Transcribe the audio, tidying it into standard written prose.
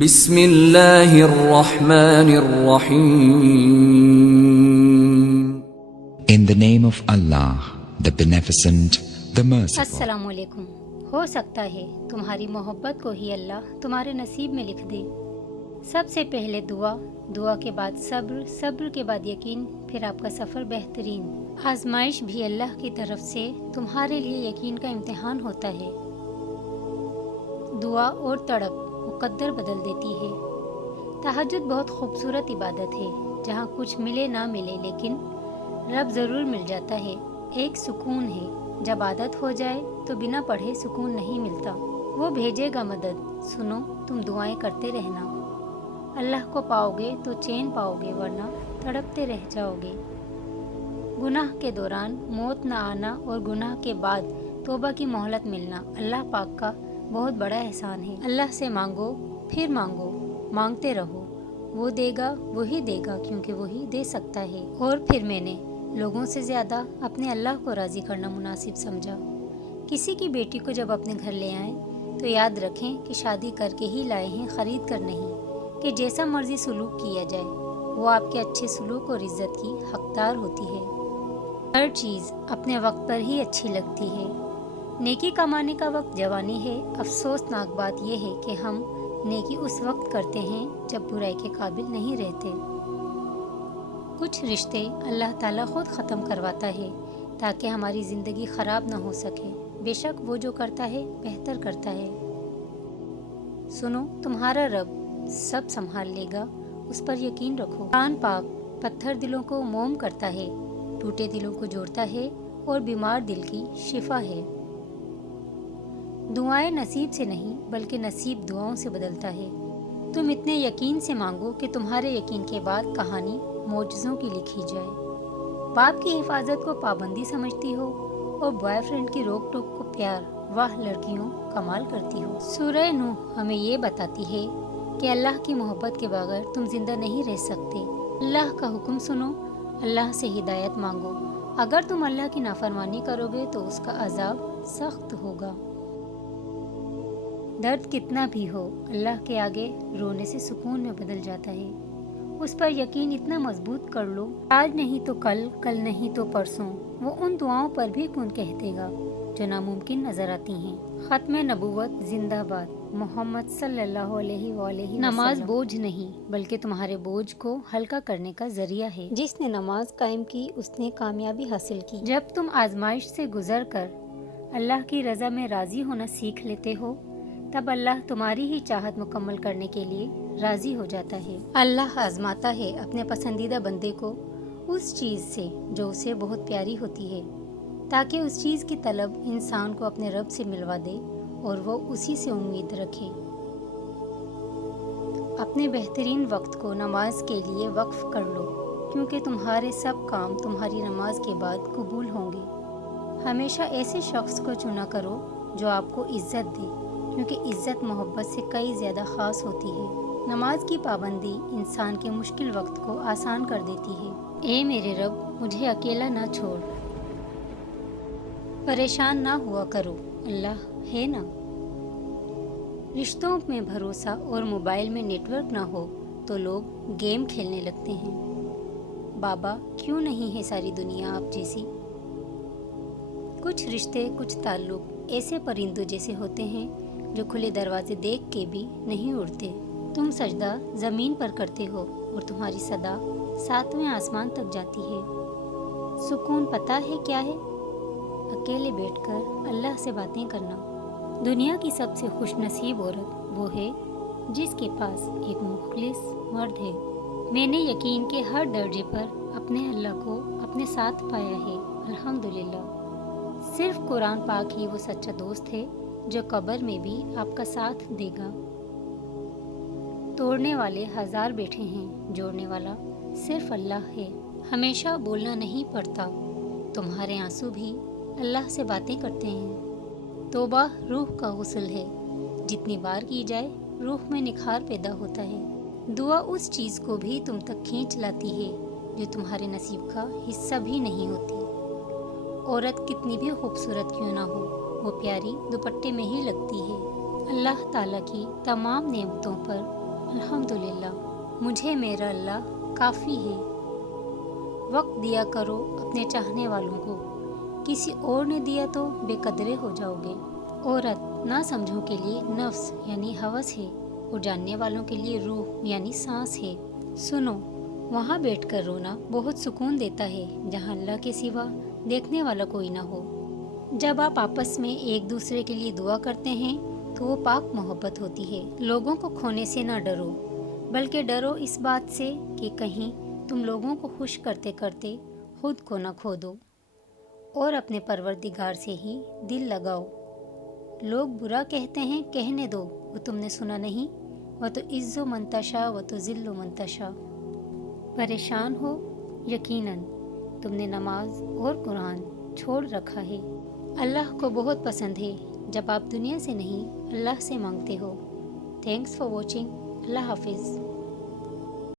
بسم اللہ الرحمن الرحیم. In the name of Allah, the Beneficent, the Merciful. السلام علیکم. ہو سکتا ہے تمہاری محبت کو ہی اللہ تمہارے نصیب میں لکھ دے. سب سے پہلے دعا کے بعد صبر کے بعد یقین، پھر آپ کا سفر بہترین. آزمائش بھی اللہ کی طرف سے تمہارے لیے یقین کا امتحان ہوتا ہے. دعا اور تڑپ مقدر بدل دیتی ہے. تہجد بہت خوبصورت عبادت ہے جہاں کچھ ملے نہ ملے لیکن رب ضرور مل جاتا ہے. ایک سکون ہے، جب عادت ہو جائے تو بنا پڑھے سکون نہیں ملتا. وہ بھیجے گا مدد. سنو، تم دعائیں کرتے رہنا. اللہ کو پاؤ گے تو چین پاؤ گے، ورنہ تڑپتے رہ جاؤ گے. گناہ کے دوران موت نہ آنا اور گناہ کے بعد توبہ کی مہلت ملنا اللہ پاک کا بہت بڑا احسان ہے. اللہ سے مانگو، پھر مانگو، مانگتے رہو. وہ دے گا، وہی دے گا کیونکہ وہی دے سکتا ہے. اور پھر میں نے لوگوں سے زیادہ اپنے اللہ کو راضی کرنا مناسب سمجھا. کسی کی بیٹی کو جب اپنے گھر لے آئیں تو یاد رکھیں کہ شادی کر کے ہی لائے ہیں، خرید کر نہیں، کہ جیسا مرضی سلوک کیا جائے وہ آپ کے اچھے سلوک اور عزت کی حقدار ہوتی ہے. ہر چیز اپنے وقت پر ہی اچھی لگتی ہے. نیکی کمانے کا وقت جوانی ہے. افسوسناک بات یہ ہے کہ ہم نیکی اس وقت کرتے ہیں جب برائی کے قابل نہیں رہتے. کچھ رشتے اللہ تعالیٰ خود ختم کرواتا ہے تاکہ ہماری زندگی خراب نہ ہو سکے. بے شک وہ جو کرتا ہے بہتر کرتا ہے. سنو، تمہارا رب سب سنبھال لے گا، اس پر یقین رکھو. قرآن پاک پتھر دلوں کو موم کرتا ہے، ٹوٹے دلوں کو جوڑتا ہے اور بیمار دل کی شفا ہے. دعائیں نصیب سے نہیں بلکہ نصیب دعاؤں سے بدلتا ہے. تم اتنے یقین سے مانگو کہ تمہارے یقین کے بعد کہانی معجزوں کی لکھی جائے. باپ کی حفاظت کو پابندی سمجھتی ہو اور بوائے فرینڈ کی روک ٹوک کو پیار. واہ لڑکیوں، کمال کرتی ہو. سورہ نوح ہمیں یہ بتاتی ہے کہ اللہ کی محبت کے بغیر تم زندہ نہیں رہ سکتے. اللہ کا حکم سنو، اللہ سے ہدایت مانگو. اگر تم اللہ کی نافرمانی کرو گے تو اس کا عذاب سخت ہوگا. درد کتنا بھی ہو، اللہ کے آگے رونے سے سکون میں بدل جاتا ہے. اس پر یقین اتنا مضبوط کر لو، آج نہیں تو کل، کل نہیں تو پرسوں وہ ان دعاؤں پر بھی کن کہہ دے گا جو ناممکن نظر آتی ہیں. ختم نبوت زندہ باد. محمد صلی اللہ علیہ وآلہ وسلم. نماز بوجھ نہیں بلکہ تمہارے بوجھ کو ہلکا کرنے کا ذریعہ ہے. جس نے نماز قائم کی اس نے کامیابی حاصل کی. جب تم آزمائش سے گزر کر اللہ کی رضا میں راضی ہونا سیکھ لیتے ہو تب اللہ تمہاری ہی چاہت مکمل کرنے کے لیے راضی ہو جاتا ہے. اللہ آزماتا ہے اپنے پسندیدہ بندے کو اس چیز سے جو اسے بہت پیاری ہوتی ہے تاکہ اس چیز کی طلب انسان کو اپنے رب سے ملوا دے اور وہ اسی سے امید رکھے. اپنے بہترین وقت کو نماز کے لیے وقف کر لو کیونکہ تمہارے سب کام تمہاری نماز کے بعد قبول ہوں گے. ہمیشہ ایسے شخص کو چنا کرو جو آپ کو عزت دے کیونکہ عزت محبت سے کئی زیادہ خاص ہوتی ہے. نماز کی پابندی انسان کے مشکل وقت کو آسان کر دیتی ہے. اے میرے رب، مجھے اکیلا نہ چھوڑ. پریشان نہ ہوا کرو، اللہ ہے نا. رشتوں میں بھروسہ اور موبائل میں نیٹ ورک نہ ہو تو لوگ گیم کھیلنے لگتے ہیں. بابا کیوں نہیں ہے ساری دنیا آپ جیسی. کچھ رشتے، کچھ تعلق ایسے پرندوں جیسے ہوتے ہیں جو کھلے دروازے دیکھ کے بھی نہیں اڑتے. تم سجدہ زمین پر کرتے ہو اور تمہاری صدا 7ویں آسمان تک جاتی ہے. سکون پتہ ہے کیا ہے؟ اکیلے بیٹھ کر اللہ سے باتیں کرنا. دنیا کی سب سے خوش نصیب عورت وہ ہے جس کے پاس ایک مخلص مرد ہے. میں نے یقین کے ہر درجے پر اپنے اللہ کو اپنے ساتھ پایا ہے، الحمدللہ. صرف قرآن پاک ہی وہ سچا دوست ہے جو قبر میں بھی آپ کا ساتھ دے گا. توڑنے والے ہزار بیٹھے ہیں، جوڑنے والا صرف اللہ ہے. ہمیشہ بولنا نہیں پڑتا، تمہارے آنسو بھی اللہ سے باتیں کرتے ہیں. توبہ روح کا غسل ہے، جتنی بار کی جائے روح میں نکھار پیدا ہوتا ہے. دعا اس چیز کو بھی تم تک کھینچ لاتی ہے جو تمہارے نصیب کا حصہ بھی نہیں ہوتی. عورت کتنی بھی خوبصورت کیوں نہ ہو وہ پیاری دوپٹے میں ہی لگتی ہے. اللہ تعالیٰ کی تمام نعمتوں پر الحمدللہ مجھے میرا اللہ کافی ہے۔ وقت دیا کرو اپنے چاہنے والوں کو، کسی اور نے دیا تو بے قدرے ہو جاؤ گے۔ عورت نہ سمجھوں کے لیے نفس یعنی ہوس ہے، اور جاننے والوں کے لیے روح یعنی سانس ہے۔ سنو، وہاں بیٹھ کر رونا بہت سکون دیتا ہے جہاں اللہ کے سوا دیکھنے والا کوئی نہ ہو۔ جب آپ آپس میں ایک دوسرے کے لیے دعا کرتے ہیں تو وہ پاک محبت ہوتی ہے۔ لوگوں کو کھونے سے نہ ڈرو، بلکہ ڈرو اس بات سے کہ کہیں تم لوگوں کو خوش کرتے کرتے خود کو نہ کھو دو، اور اپنے پروردگار سے ہی دل لگاؤ۔ لوگ برا کہتے ہیں، کہنے دو، وہ تم نے سنا نہیں؟ وَتُعِزُّ مَن تَشَاءُ وَتُذِلُّ مَن تَشَاءُ۔ پریشان ہو؟ یقیناً تم نے نماز اور قرآن چھوڑ رکھا ہے۔ اللہ کو بہت پسند ہے جب آپ دنیا سے نہیں اللہ سے مانگتے ہو۔ Thanks for watching. اللہ حافظ۔